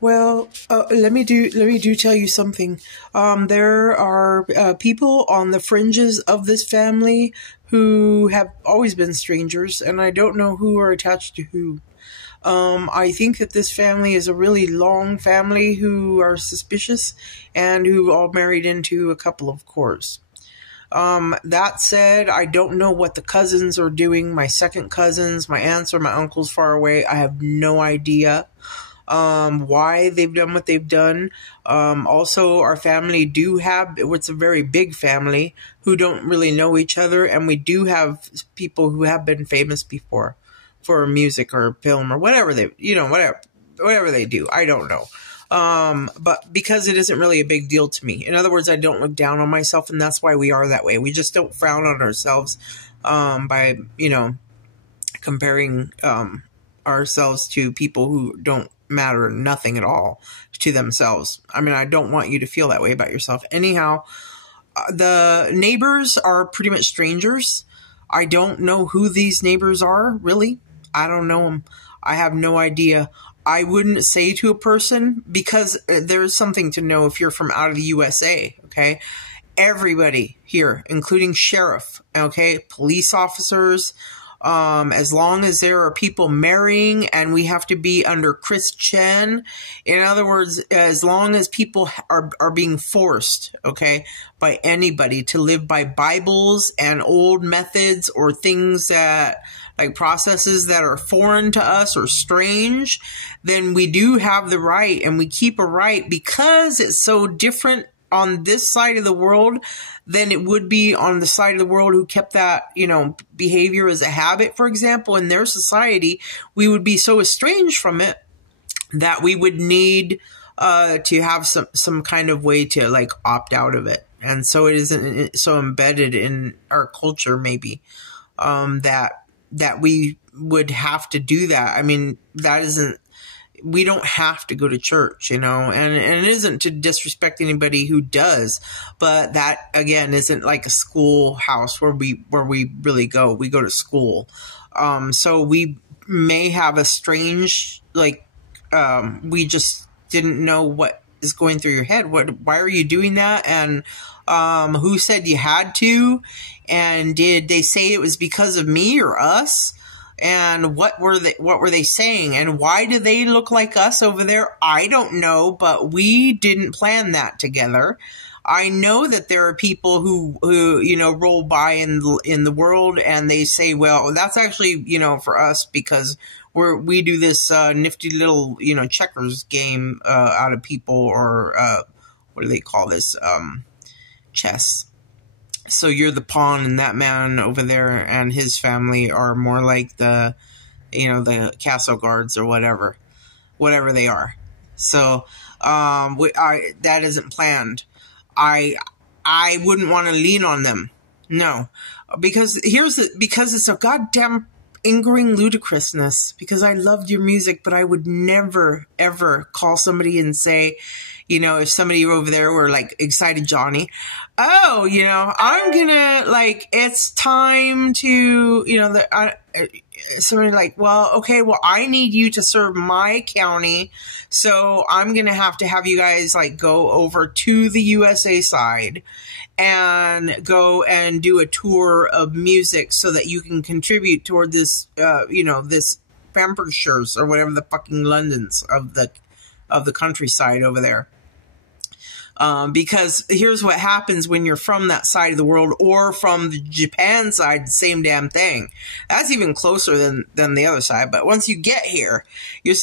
Well, let me tell you something. There are people on the fringes of this family who have always been strangers, and I don't know who are attached to who. I think that this family is a really long family who are suspicious and who all married into a couple of courts. That said, I don't know what the cousins are doing. My second cousins, my aunts or my uncles far away. I have no idea why they've done what they've done. Also, our family do have, it's a very big family who don't really know each other. And we do have people who have been famous before for music or film or whatever whatever they do. I don't know. But because it isn't really a big deal to me. In other words, I don't look down on myself, and that's why we are that way. We just don't frown on ourselves, by, comparing, ourselves to people who don't matter nothing at all to themselves. I mean, I don't want you to feel that way about yourself. Anyhow, the neighbors are pretty much strangers. I don't know who these neighbors are, really. I don't know them. I have no idea. I wouldn't say to a person, because there's something to know if you're from out of the USA, okay? Everybody here, including sheriff, okay, police officers, as long as there are people marrying and we have to be under Christian, in other words, as long as people are being forced, okay, by anybody to live by Bibles and old methods or things that, like processes that are foreign to us or strange, then we do have the right, and we keep a right because it's so different on this side of the world than it would be on the side of the world who kept that, behavior as a habit. For example, in their society, we would be so estranged from it that we would need to have some kind of way to like opt out of it. And so it isn't so embedded in our culture, maybe, that we would have to do that. I mean, we don't have to go to church, and it isn't to disrespect anybody who does, but that again isn't like a schoolhouse where we really go. We go to school. So we may have a strange, we just didn't know what is going through your head. Why are you doing that? And, who said you had to? And did they say it was because of me or us? And what were they saying? And why do they look like us over there? I don't know, but we didn't plan that together. I know that there are people who roll by in the world and they say, well, that's actually, for us because we do this nifty little, checkers game out of people, or what do they call this? Chess. So you're the pawn, and that man over there and his family are more like the castle guards or whatever they are. So that isn't planned. I wouldn't want to lean on them. No, because it's a goddamn angering ludicrousness. Because I loved your music, but I would never ever call somebody and say, if somebody over there were like excited Johnny, oh, I'm gonna it's time to, somebody like, well, okay, well, I need you to serve my county. So I'm going to have you guys go over to the USA side and go and do a tour of music so that you can contribute toward this, this Pembrokeshire's or whatever the fucking Londons of the countryside over there. Because here's what happens when you're from that side of the world, or from the Japan side, the same damn thing. That's even closer than the other side. But once you get here, you're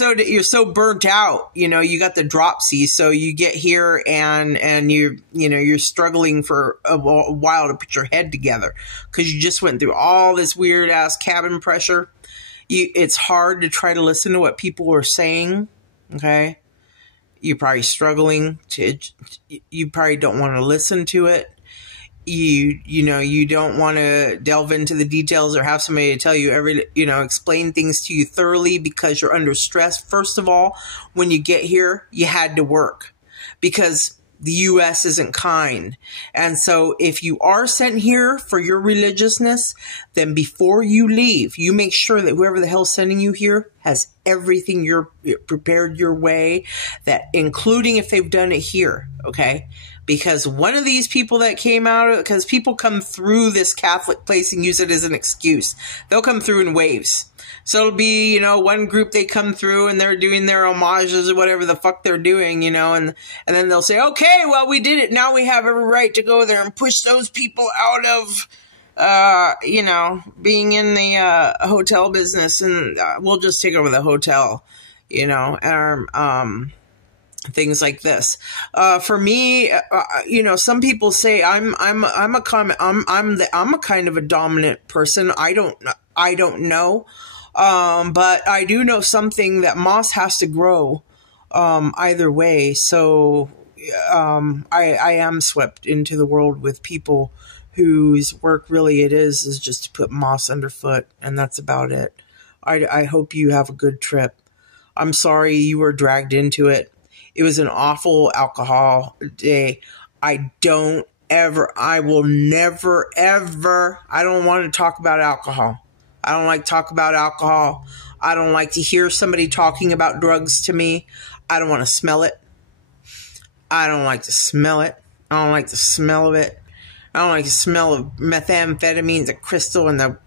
so burnt out, you got the dropsy. So you get here and you're struggling for a while to put your head together because you just went through all this weird ass cabin pressure. It's hard to try to listen to what people are saying. Okay. You're probably struggling you probably don't want to listen to it. You don't want to delve into the details or have somebody to tell you explain things to you thoroughly because you're under stress. First of all, when you get here, you had to work because the U.S. isn't kind. And so if you are sent here for your religiousness, then before you leave, you make sure that whoever the hell's sending you here has everything you're prepared your way, that including if they've done it here, okay? Because one of these people that came out of, because people come through this Catholic place and use it as an excuse. They'll come through in waves. So it'll be, you know, one group they come through and they're doing their homages or whatever the fuck they're doing, you know, and then they'll say, okay, well, we did it. Now we have every right to go there and push those people out of, you know, being in the hotel business, and we'll just take over the hotel, you know, things like this. For me, you know, some people say I'm a kind of a dominant person. I don't know. But I do know something, that moss has to grow, either way. So, I am swept into the world with people whose work really it is just to put moss underfoot. And that's about it. I hope you have a good trip. I'm sorry you were dragged into it. It was an awful alcohol day. I will never, ever, I don't want to talk about alcohol. I don't like to talk about alcohol. I don't like to hear somebody talking about drugs to me. I don't want to smell it. I don't like to smell it. I don't like the smell of it. I don't like the smell of methamphetamines, the crystal, and the